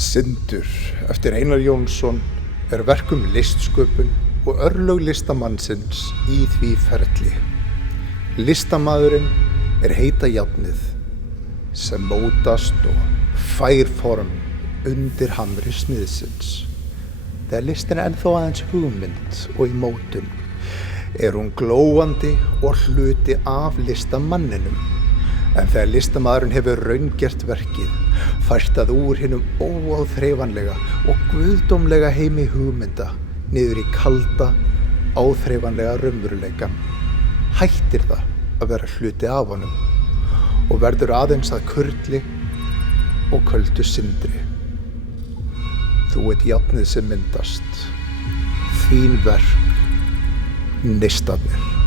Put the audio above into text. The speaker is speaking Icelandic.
Syndur eftir Einar Jónsson er verk listsköpun og örlög listamannsins í því ferli. Listamaðurinn er heita járnið sem mótast og fær form undir hamri smiðsins. Þegar listin er ennþá aðeins hugmynd og í mótun er hún glóandi og hluti af listamanninum. En þegar listamaðurinn hefur raungert verkið, fært það úr hinum óáþreifanlega og guðdómlega heimi hugmynda niður í kalda, áþreifanlega raunveruleikann. Hættir það að vera hluti af honum og verður aðeins að kurli og köldu sindri. Þú ert járnið sem myndast, þín verk, neistarnir.